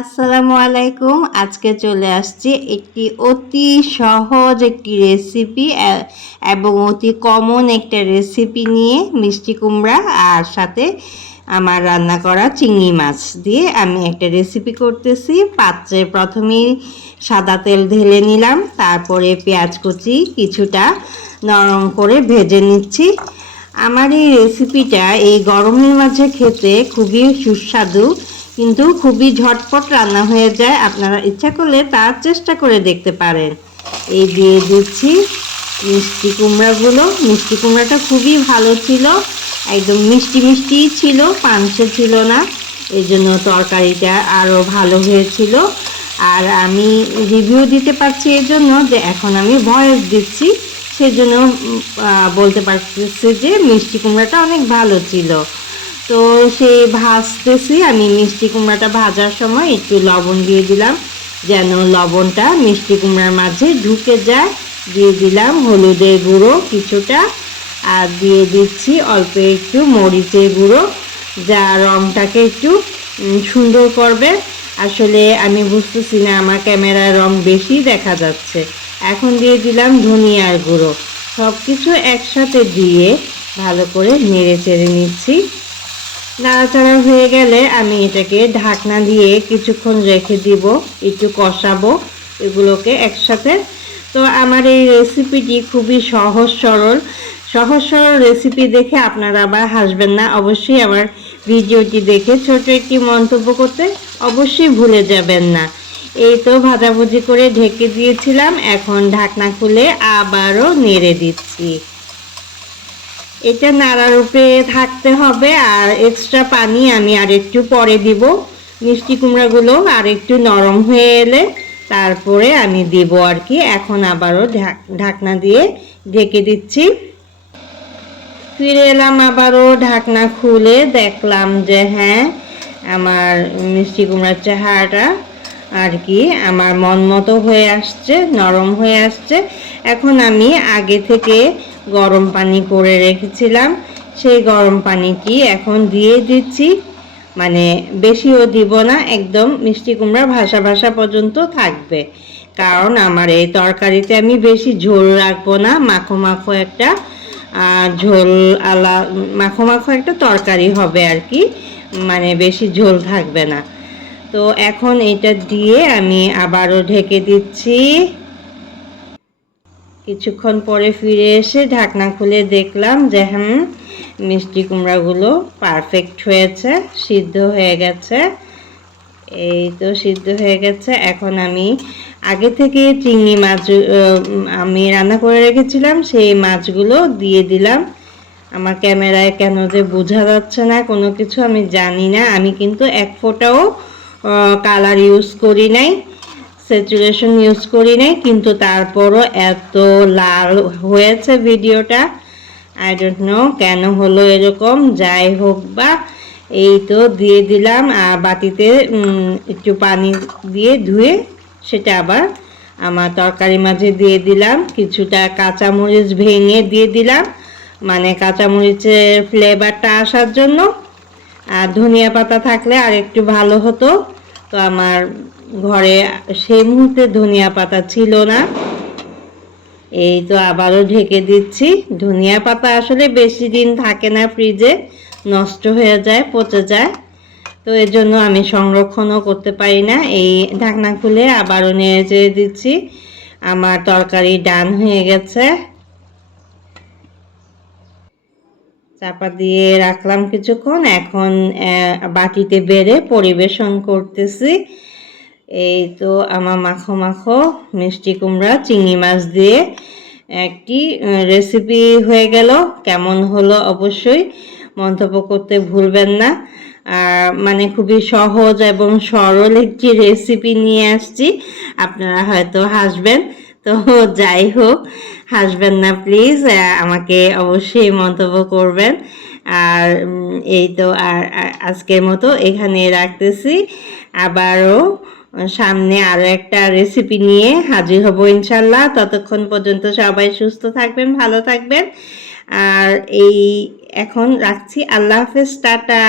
আসসালামু আলাইকুম। আজকে চলে আসছি একটি অতি সহজ একটি রেসিপি এবং অতি কমন একটা রেসিপি নিয়ে মিষ্টি কুমড়া আর সাথে আমার রান্না করা চিংড়ি মাছ দিয়ে আমি একটা রেসিপি করতেছি। পাত্রে প্রথমেই সাদা তেল ঢেলে নিলাম, তারপরে পেঁয়াজ কুচি কিছুটা নরম করে ভেজে নিচ্ছি। আমার এই রেসিপিটা এই গরমের মাঝে খেতে খুবই সুস্বাদু। কিন্তু খুবই ঝটপট রান্না হয়ে যায়। আপনারা ইচ্ছা করলে তার চেষ্টা করে দেখতে পারেন। এই দিয়ে দিচ্ছি মিষ্টি কুমড়াগুলো। মিষ্টি কুমড়াটা খুবই ভালো ছিল। একদম মিষ্টি মিষ্টিই ছিল, পানসে ছিল না। এই জন্য তরকারিটা আরও ভালো হয়েছিল। আর আমি রিভিউ দিতে পারছি এই জন্য যে এখন আমি ভয়েস দিচ্ছি। সেজন্য বলতে পারতেছি যে মিষ্টি কুমড়াটা অনেক ভালো ছিল। তো সেই ভাজতেছি, আমি মিষ্টি কুমড়াটা ভাজার সময় একটু লবণ দিয়ে দিলাম, যেন লবণটা মিষ্টি কুমড়ার মাঝে ঢুকে যায়। দিয়ে দিলাম হলুদের গুঁড়ো কিছুটা, আর দিয়ে দিচ্ছি অল্প একটু মরিচের গুঁড়ো, যা রংটাকে একটু সুন্দর করবে। আসলে আমি বুঝতেছি না, আমার ক্যামেরার রং বেশি দেখা যাচ্ছে। এখন দিয়ে দিলাম ধনিয়ার গুঁড়ো। সব কিছু একসাথে দিয়ে ভালো করে নেড়ে চেড়ে নিচ্ছি। নাড়াচাড়া হয়ে গেলে আমি এটাকে ঢাকনা দিয়ে কিছুক্ষণ রেখে দিব, একটু কষাবো এগুলোকে একসাথে। তো আমার এই রেসিপিটি খুবই সহজ, সরল। সহজ, সরল রেসিপি দেখে আপনারা আবার হাসবেন না। অবশ্যই আমার ভিডিওটি দেখে ছোট একটি মন্তব্য করতে অবশ্যই ভুলে যাবেন না। এই তো ভাজাভুজি করে ঢেকে দিয়েছিলাম, এখন ঢাকনা খুলে আবারও নেড়ে দিচ্ছি। এটা নাড়ার উপরে থাকতে হবে আর এক্সট্রা পানি আমি আর একটু পরে দিব। মিষ্টি কুমড়াগুলো আর একটু নরম হয়ে এলে তারপরে আমি দিব আর কি। এখন আবারও ঢাক- ঢাকনা দিয়ে ঢেকে দিচ্ছি। ফিরে এলাম আবারও ঢাকনা খুলে দেখলাম যে হ্যাঁ আমার মিষ্টি কুমড়ার চেহারাটা আর কি আমার মন মতো হয়ে আসছে, নরম হয়ে আসছে। এখন আমি আগে থেকে গরম পানি করে রেখেছিলাম। সেই গরম পানিটি এখন দিয়ে দিচ্ছি। মানে বেশিও দিব না, একদম মিষ্টি কুমড়া ভাসা ভাসা পর্যন্ত থাকবে। কারণ আমার এই তরকারিতে আমি বেশি ঝোল রাখব না, মাখো মাখো একটা ঝোল আলা, মাখো মাখো একটা তরকারি হবে আর কি মানে বেশি ঝোল থাকবে না। তো এখন এটা দিয়ে আমি আবারও ঢেকে দিচ্ছি। কিছুক্ষণ পরে ফিরে এসে ঢাকনা খুলে দেখলাম যে, হুম, মিষ্টি কুমড়াগুলো পারফেক্ট হয়েছে, সিদ্ধ হয়ে গেছে। এই তো সিদ্ধ হয়ে গেছে। এখন আমি আগে থেকে চিংড়ি মাছ আমি রান্না করে রেখেছিলাম, সেই মাছগুলো দিয়ে দিলাম। আমার ক্যামেরায় কেন যে বোঝা যাচ্ছে না, কোনো কিছু আমি জানি না। আমি কিন্তু এক ফোঁটাও কালার ইউজ করি নাই। স্যাচুরেশন ইউজ করি নাই, কিন্তু তারপরও এত লাল হয়েছে ভিডিওটা। আই ডোন্ট নো কেন হলো এরকম, যাই হোক বা এই তো দিয়ে দিলাম, আর বাটিতে একটু পানি দিয়ে ধুয়ে সেটা আবার আমার তরকারি মাঝে দিয়ে দিলাম। কিছুটা কাঁচামরিচ ভেঙে দিয়ে দিলাম মানে কাঁচামরিচের ফ্লেভারটা আসার জন্য। আর ধনিয়া পাতা থাকলে আর একটু ভালো হতো, তো আমার ঘরে সেই মুহূর্তে ধনিয়া পাতা ছিল না। এই তো আবারও ঢেকে দিচ্ছি। ধনিয়া পাতা আসলে বেশি দিন থাকে না ফ্রিজে, নষ্ট হয়ে যায়, পচে যায়। তো এর জন্য আমি সংরক্ষণও করতে পারি না। এই ঢাকনা খুলে আবারও নেড়ে চেড়ে দিচ্ছি। আমার তরকারি ডান হয়ে গেছে। চাপা দিয়ে রাখলাম কিছুক্ষণ। এখন বাটিতে বেড়ে পরিবেশন করতেছি। এই তো আমার মাখো মাখো মিষ্টি কুমড়া, চিংড়ি মাছ দিয়ে একটি রেসিপি হয়ে গেল। কেমন হলো অবশ্যই মন্তব্য করতে ভুলবেন না। আর মানে খুবই সহজ এবং সরল একটি রেসিপি নিয়ে আসছি। আপনারা হয়তো হাসবেন। তো যাই হোক, হাসবেন না প্লিজ আমাকে অবশ্যই মন্তব্য করবেন। আর এই তো আর আজকের মতো এখানে রাখতেছি। আবারও সামনে আরও একটা রেসিপি নিয়ে হাজির হব ইনশাল্লাহ ততক্ষণ পর্যন্ত সবাই সুস্থ থাকবেন, ভালো থাকবেন। আর এই এখন রাখছি। আল্লাহ হাফেজ, টাটা।